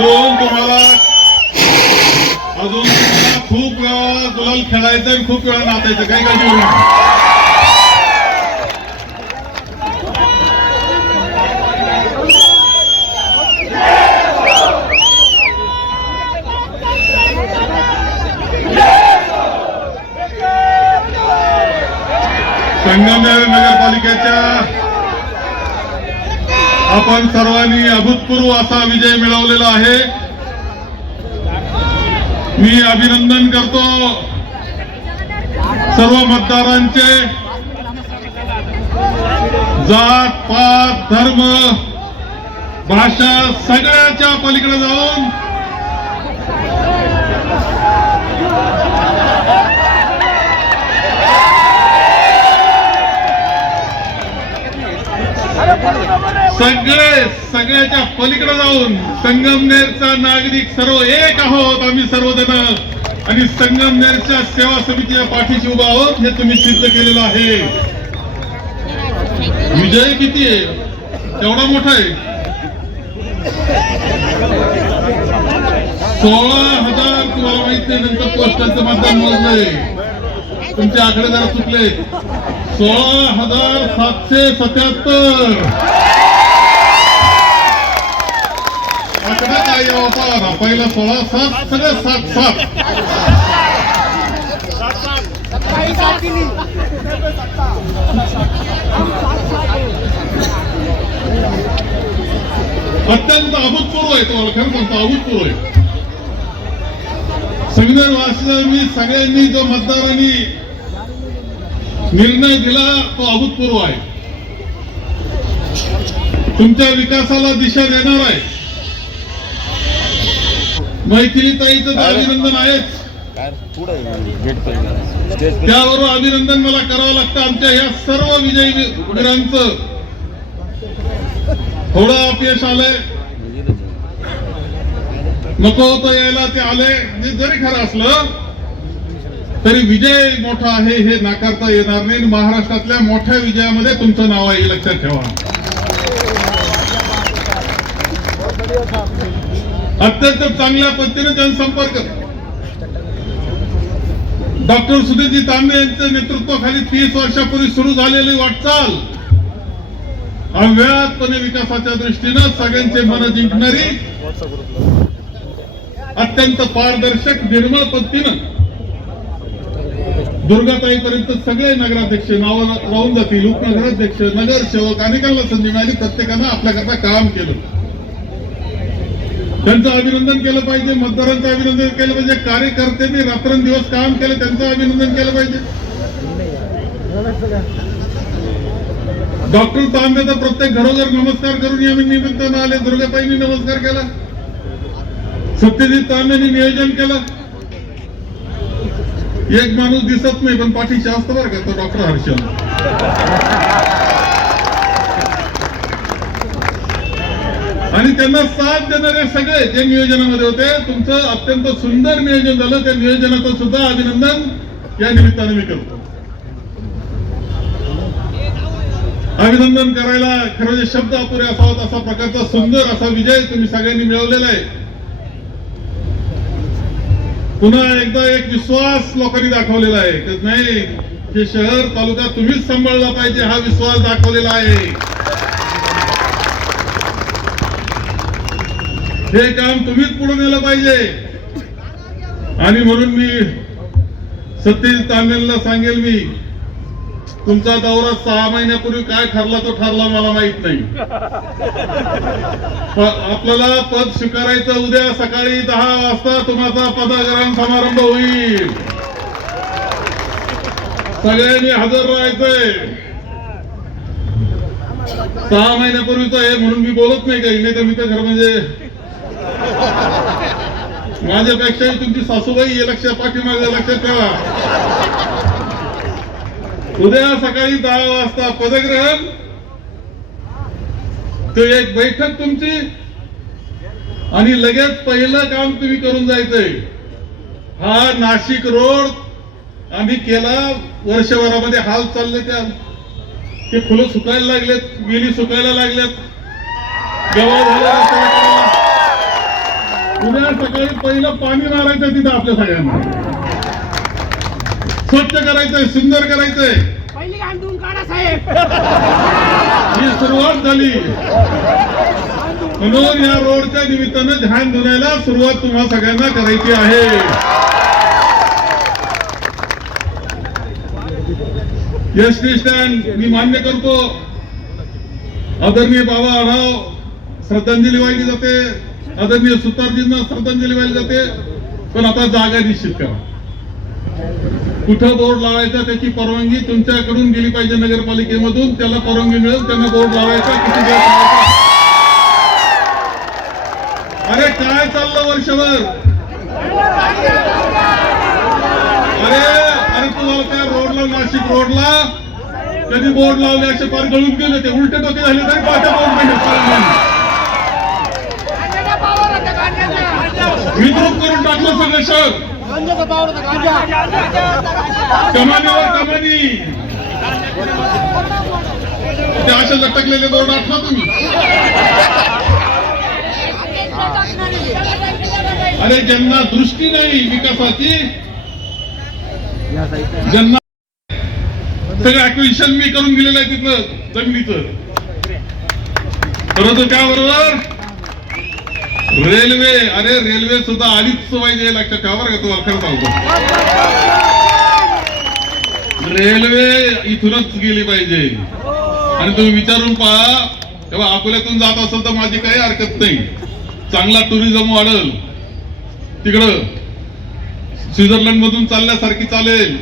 अजून तुम्हाला खूप वेळा गुलाल खेळायचं आणि खूप वेळा नाचायचं, काही काळजी करू नका. संगमनेर नगरपालिकेच्या आपण सर्वांनी अभूतपूर्व असा विजय मिळवलेला आहे. मी अभिनंदन करतो सर्व मतदारांचे. जात पात धर्म भाषा सगळ्याच्या पलीकडे जाऊन सगळ्याच्या पलीकडे जाऊन संगमनेरचा नागरिक सर्व एक आहोत आम्ही सर्वजण, आणि संगमनेरच्या सेवा समितीच्या पाठीशी उभा आहोत हे तुम्ही सिद्ध केलेलं आहे. विजय किती आहे? केवढा मोठा आहे? 16,000. तुम्हाला माहित नाही, नंतर पोस्टांचं मतदान मोजलंय, तुमचे आकडे जरा चुकले. 16,777. आकडा काय यावा? पहिला 16, 7 सगळं 7 7. अत्यंत अभूतपूर्व आहे. तुम्हाला खरं सांगतो, अभूतपूर्व आहे. संगमनेर वासियांनी सगळ्यांनी जो मतदारांनी निर्णय दिला तो अभूतपूर्व आहे. तुमच्या विकासाला दिशा देणार आहे. मैथिलीताईचं तर अभिनंदन आहेच, त्याबरोबर अभिनंदन मला करावं लागतं आमच्या या सर्व विजयी वीरांचं. थोडं अपयश आलंय, नको होतं यायला, ते आले. जरी खरं असलं तरी विजय मोठा आहे हे नाकारता येणार नाही. महाराष्ट्रातल्या मोठ्या विजयामध्ये तुमचं नाव आहे, लक्षात ठेवा. अत्यंत चांगल्या पद्धतीने जनसंपर्क डॉक्टर सुधीरजी तांबे यांच्या नेतृत्वाखाली 30 वर्षापूर्वी सुरू झालेली वाटचाल अव्याहतपणे विकासाच्या दृष्टीनं सगळ्यांचे मन जिंकणारी, अत्यंत पारदर्शक निर्मळ पद्धतीनं दुर्गाताईपर्यंत सगळे नगराध्यक्ष नाव राहून जातील, उपनगराध्यक्ष, नगरसेवक अनेकांना संधी मिळाली. प्रत्येकानं आपल्याकरता काम केलं, त्यांचं अभिनंदन केलं पाहिजे. मतदारांचं अभिनंदन केलं पाहिजे. कार्यकर्त्यांनी रात्रंदिवस काम केलं, त्यांचं अभिनंदन केलं पाहिजे. डॉक्टर तांबे तर प्रत्येक घरोघर नमस्कार करून या निमित्तानं आले. दुर्गाताईंनी नमस्कार केला, सत्यजित तांबेंनी नियोजन केलं. एक माणूस दिसत नाही पण पाठीशी असतं बरं का, तो डॉक्टर हर्षल. आणि त्यांना साथ देणारे सगळे जे नियोजनामध्ये होते, तुमचं अत्यंत सुंदर नियोजन झालं. त्या नियोजनाचं सुद्धा अभिनंदन या निमित्तानं मी करतो. अभिनंदन करायला खरं जे शब्द अपुरे असावेत असा प्रकारचा सुंदर असा विजय तुम्ही सगळ्यांनी मिळवलेला आहे. पुन्हा एकदा एक विश्वास लोकांनी दाखवलेला आहे की नाही, हे शहर तालुका तुम्हीच सांभाळला पाहिजे, हा विश्वास दाखवलेला आहे. हे काम तुम्हीच पुढे नेलं पाहिजे. आणि म्हणून मी सत्यजित तांबेंना सांगेल, मी तुमचा दौरा 6 महिन्यापूर्वी काय ठरला तो ठरला मला माहित नाही. आपल्याला पद स्वीकारायचं उद्या सकाळी 10 वाजता तुमचा पदग्रहण समारंभ होईल. सगळ्यांनी हजर राहायचंय. 6 महिन्यापूर्वीच आहे म्हणून मी बोलत नाही काही, नाही तर मी तर खरं म्हणजे माझ्यापेक्षाही तुमची सासूबाई हे लक्षात पाठीमागे लक्षात ठेवा. उद्या सकाळी 10 वाजता पदग्रहण, तो एक बैठक तुमची, आणि लगेच पहिलं काम तुम्ही करून जायचंय. हा नाशिक रोड आम्ही केला, वर्षभरामध्ये हाल चालले. त्या ते फुलं सुकायला लागलेत, वेली सुकायला लागल्यात, गवळ झाला. उद्या सकाळी पहिलं पाणी मारायचं तिथं आपल्या सगळ्यांना, स्वच्छ करायचंय, सुंदर करायचंय. पहिली गांडून काढा साहेब. ही सुरुवात झाली. म्हणून या रोडच्या निमित्तानं ध्यान धुण्याला सुरुवात तुम्हा सगळ्यांना करायची आहे. एसटी स्टँड मी मान्य करतो, आदरणीय बाबा आढाव श्रद्धांजली वाहिली जाते, आदरणीय सुतारजींना श्रद्धांजली वाहिली जाते, पण आता जागा निश्चित करा. कुठं बोर्ड लावायचा त्याची परवानगी तुमच्याकडून गेली पाहिजे, नगरपालिकेमधून त्याला परवानगी मिळेल, त्यांना बोर्ड लावायचा, किती दिवस लावायचा. अरे काय चाललं वर्षभर? अरे तुम्हाला त्या रोडला, नाशिक रोडला कधी बोर्ड लावले असे फार गळून गेले, ते उलटे डोके झाले तरी पाठ्या बोर्ड नाही विद्रूप करून टाकलं सगळं शहर. कमानीवर कमानी, ते असे लटकलेले बोर्ड आठवा तुम्ही. अरे ज्यांना दृष्टी नाही विकासाची, ज्यांना सगळं ऍक्विजिशन मी करून गेलेलं आहे तिथलं जमिनीचं, परंतु त्याबरोबर रेल्वे, अरे रेल्वे सुद्धा आलीच पाहिजे, लक्षात ठेवा बरं का, तुम्हाला खरं सांगतो. रेल्वे इथूनच गेली पाहिजे. आणि तुम्ही विचारून पहा, तेव्हा अकोल्यातून जात असेल तर माझी काही हरकत नाही, चांगला टुरिझम वाढल, तिकडं स्वित्झर्लंड मधून चालल्यासारखी चालेल,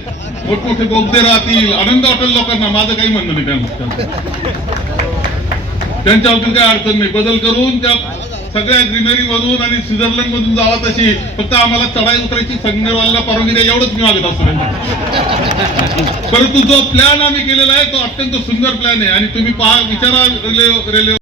मोठमोठे बोगदे राहतील, आनंद वाटेल लोकांना. माझं काही म्हणणं नाही त्यांच्या बाबतीत काही अडचण नाही. बदल करून त्या सगळ्या ग्रीनरी मधून आणि स्वित्झर्लंड मधून जावा तशी, फक्त आम्हाला चढाई उतरायची संगमेरवाला परवानगी द्या, एवढंच मी मागत असतो. परंतु जो प्लॅन आम्ही केलेला आहे तो अत्यंत सुंदर प्लॅन आहे. आणि तुम्ही पहा, विचारा रेल्वे